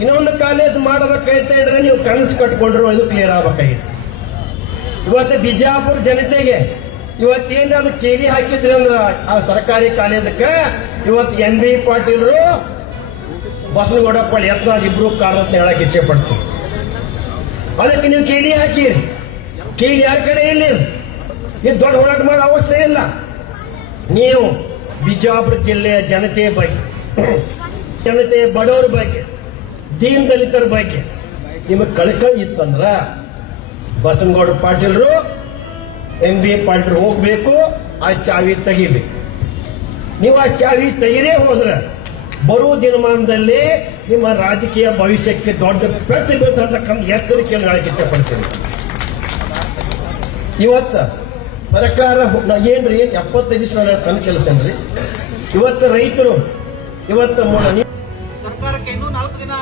ಇನ್ನೊಂದು ಕಾಲೇಜ್ ಮಾಡಬೇಕಾಯ್ತಾ ಇದ್ರೆ ನೀವು ಕನಸು ಕಟ್ಕೊಂಡ್ರು ಅದು ಕ್ಲಿಯರ್ ಆಗ್ಬೇಕಾಗಿತ್ತು. ಇವತ್ತು ಬಿಜಾಪುರ ಜನತೆಗೆ ಇವತ್ತೇನಾದ್ರು ಕೇಳಿ ಹಾಕಿದ್ರಿ ಅಂದ್ರ ಆ ಸರ್ಕಾರಿ ಕಾಲೇಜಕ್ಕೆ ಇವತ್ತು NB ಪಾಟೀಲ್ರು ಬಸನಗೌಡ ಯತ್ನಾಳ್ ಇಬ್ರು ಕಾರಣ ಹೇಳಕ್ ಇಚ್ಛೆ ಪಡ್ತೀವಿ. ಅದಕ್ಕೆ ನೀವು ಕೇಳಿ ಹಾಕಿರಿ. ಕೇಳಿ ಯಾರ ಕಡೆ ಇಲ್ಲಿ ಇದು ದೊಡ್ಡ ಹೋರಾಟ ಮಾಡೋ ಅವಶ್ಯ ಇಲ್ಲ. ನೀವು ಬಿಜಾಪುರ ಜಿಲ್ಲೆಯ ಜನತೆಯ ಬಗ್ಗೆ, ಜನತೆಯ ಬಡವರ ಬಗ್ಗೆ, ದೀನ ದಲಿತರ ಬಗ್ಗೆ ನಿಮಗೆ ಕಳಕಳಿ ಇತ್ತಂದ್ರ ಬಸನಗೌಡ ಪಾಟೀಲ್ರು NB ಪಾಟೀಲ್ ಹೋಗ್ಬೇಕು, ಆ ಚಾವಿ ತೆಗಿಬೇಕು. ನೀವು ಆ ಚಾವಿ ತೆಗೆದೇ ಹೋದ್ರೆ ಬರುವ ದಿನಮಾನದಲ್ಲಿ ನಿಮ್ಮ ರಾಜಕೀಯ ಭವಿಷ್ಯಕ್ಕೆ ದೊಡ್ಡ ಪೆಟ್ಟು ಬೀಳ್ತಕ್ಕಂಥ ಎಚ್ಚರಿಕೆಯನ್ನು ಹೇಳಕ್ಕೆ ಇಷ್ಟಪಡ್ತೀನಿ. ಇವತ್ತು ಸರ್ಕಾರ ಏನ್ರಿ 75 ಸಾವಿರ ಸಣ್ಣ ಕೆಲಸ ಅನ್ರಿ. ಇವತ್ತು ರೈತರು ಇವತ್ತು ಸರ್ಕಾರಕ್ಕೆ ಇನ್ನೂ 4 ದಿನ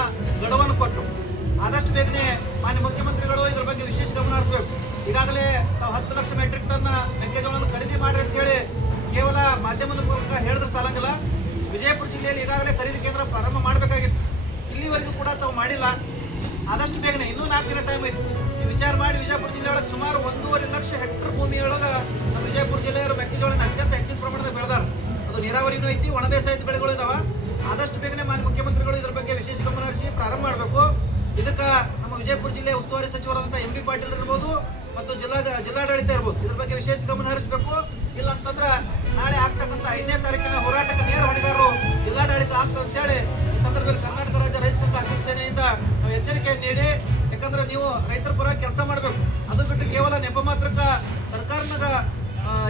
ಗಡುವನ್ನು ಕೊಟ್ಟು ಆದಷ್ಟು ಬೇಗನೆ ಮಾನ್ಯ ಮುಖ್ಯಮಂತ್ರಿಗಳು ಇದರ ಬಗ್ಗೆ ವಿಶೇಷ ಗಮನ ಹರಿಸಬೇಕು. ಈಗಾಗಲೇ ನಾವು 10 ಲಕ್ಷ ಮೆಟ್ರಿಕ್ ಟನ್ ಮೆಕ್ಕೆಜೋಳವನ್ನು ಖರೀದಿ ಮಾಡ್ರಿ ಅಂತ ಹೇಳಿ ಕೇವಲ ಮಾಧ್ಯಮದ ಮೂಲಕ ಹೇಳಿದ್ರೆ ಸಾಲಂಗಿಲ್ಲ. ವಿಜಯಪುರ ಜಿಲ್ಲೆಯಲ್ಲಿ ಈಗಾಗಲೇ ಖರೀದಿ ಕೇಂದ್ರ ಪ್ರಾರಂಭ ಮಾಡಬೇಕಾಗಿತ್ತು. ಇಲ್ಲಿವರೆಗೂ ಕೂಡ ತಾವು ಮಾಡಿಲ್ಲ. ಆದಷ್ಟು ಬೇಗನೆ ಇನ್ನೂ 4 ದಿನ ಟೈಮ್ ಐತಿ. ನೀವು ವಿಚಾರ ಮಾಡಿ, ವಿಜಯಪುರ ಜಿಲ್ಲೆಯೊಳಗೆ ಸುಮಾರು 1.5 ಲಕ್ಷ ಹೆಕ್ಟರ್ ಭೂಮಿಯೊಳಗೆ ನಮ್ಮ ವಿಜಯಪುರ ಜಿಲ್ಲೆಯವರು ಮೆಕ್ಕೆಜೋಳನ ಅತ್ಯಂತ ಹೆಚ್ಚಿನ ಪ್ರಮಾಣದಲ್ಲಿ ಬೆಳೆದಾರ. ಅದು ನೀರಾವರಿನೂ ಐತಿ, ಒಣ ಬೇಸಾಯದ ಬೆಳೆಗಳು ಇದಾವ. ಆದಷ್ಟು ಬೇಗನೆ ಮಾನ್ಯ ಮುಖ್ಯಮಂತ್ರಿಗಳು ಇದರ ಬಗ್ಗೆ ವಿಶೇಷ ಗಮನ ಹರಿಸಿ ಪ್ರಾರಂಭ ಮಾಡಬೇಕು. ಇದಕ್ಕೆ ನಮ್ಮ ವಿಜಯಪುರ ಜಿಲ್ಲೆ ಉಸ್ತುವಾರಿ ಸಚಿವರಾದಂಥ NB ಪಾಟೀಲ್ ಇರ್ಬೋದು ಮತ್ತು ಜಿಲ್ಲಾಡಳಿತ ಇರ್ಬೋದು, ಇದ್ರ ಬಗ್ಗೆ ವಿಶೇಷ ಗಮನ ಹರಿಸಬೇಕು. ಇಲ್ಲ ಅಂತಂದ್ರೆ ನಾಳೆ ಆಗ್ತಕ್ಕಂಥ 5ನೇ ತಾರೀಕಿನ ಹೋರಾಟಕ್ಕೆ ನೇರ ಹೊಣೆಗಾರರು ಜಿಲ್ಲಾಡಳಿತ ಆಗ್ತದೆ ಅಂತೇಳಿ ಈ ಸಂದರ್ಭದಲ್ಲಿ ಕರ್ನಾಟಕ ರಾಜ್ಯ ರೈತ ಸಂಘ ಹಸಿರು ಸೇನೆಯಿಂದ ನಾವು ಎಚ್ಚರಿಕೆಯನ್ನು ನೀಡಿ, ಯಾಕಂದ್ರೆ ನೀವು ರೈತರ ಪರ ಕೆಲಸ ಮಾಡಬೇಕು. ಅದು ಬಿಟ್ಟು ಕೇವಲ ನೆಪ ಮಾತ್ರಕ್ಕೆ ಸರ್ಕಾರನಾಗ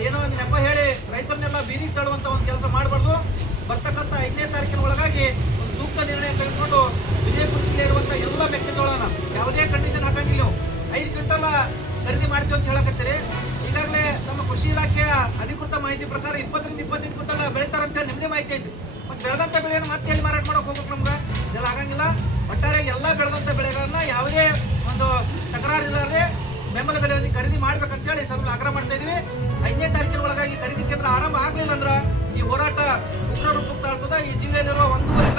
ಏನೋ ನೆಪ ಹೇಳಿ ರೈತರನ್ನೆಲ್ಲ ಬೀದಿ ತಳ್ಳುವಂತ ಒಂದು ಕೆಲಸ ಮಾಡಬಾರ್ದು. ಬರ್ತಕ್ಕಂಥ 5ನೇ ತಾರೀಕಿನ ಒಳಗಾಗಿ ಒಂದು ಸೂಕ್ತ ನಿರ್ಣಯ ತೆಗೆದುಕೊಂಡು ವಿಜಯಪುರ ಜಿಲ್ಲೆ ಇರುವಂಥ ಎಲ್ಲ ಮೆಕ್ಕೆಜೋಳನ ಯಾವುದೇ ಕಂಡೀಷನ್ ಹಾಕಂಗಿಲ್ಲ. ನೀವು 5 ಕ್ವಿಂಟಲ್ ಖರೀದಿ ಮಾಡ್ತೀವಿ ಅಂತ ಹೇಳಕತ್ತೀರಿ. ಈಗಾಗಲೇ ನಮ್ಮ ಕೃಷಿ ಇಲಾಖೆಯ ಅಧಿಕೃತ ಮಾಹಿತಿ ಪ್ರಕಾರ 20 ರಿಂದ 25 ಕ್ವಿಂಟಲ್ ಬೆಳೀತಾರೆ ಅಂತ ಹೇಳಿ ನಿಮ್ಮದೇ ಮಾಹಿತಿ ಐತಿ. ಮತ್ತೆ ಬೆಳೆದಂಥ ಬೆಳೆಯನ್ನು ಮತ್ತೆ ಎಲ್ಲಿ ಮಾರಾಟ ಮಾಡೋಕೆ ಹೋಗ್ಬೇಕು? ನಮ್ಗೆ ಇದೆಲ್ಲ ಆಗಂಗಿಲ್ಲ. ಒಟ್ಟಾರೆ ಎಲ್ಲ ಬೆಳೆದಂಥ ಬೆಳೆಗಳನ್ನ ಯಾವುದೇ ಒಂದು ತಕರಾರು ಇಲ್ಲದೆ ಬೆಂಬಲ ಬೆಲೆಯಲ್ಲಿ ಖರೀದಿ ಮಾಡ್ಬೇಕಂತ ಹೇಳಿ ಸ್ವಲ್ಪ ಆಗ್ರಹ ಮಾಡ್ತಾ ಇದೀವಿ. 5ನೇ ತಾರೀಕಿನ ಒಳಗಾಗಿ ಖರೀದಿ ಕೇಂದ್ರ ಆರಂಭ ಆಗಲಿಲ್ಲ ಅಂದ್ರೆ ಈ ಹೋರಾಟ ಉಗ್ರ ರೂಪಕ್ಕೆ ತಾಳ್ತದೆ. ಈ ಜಿಲ್ಲೆಯಲ್ಲಿರುವ 1.5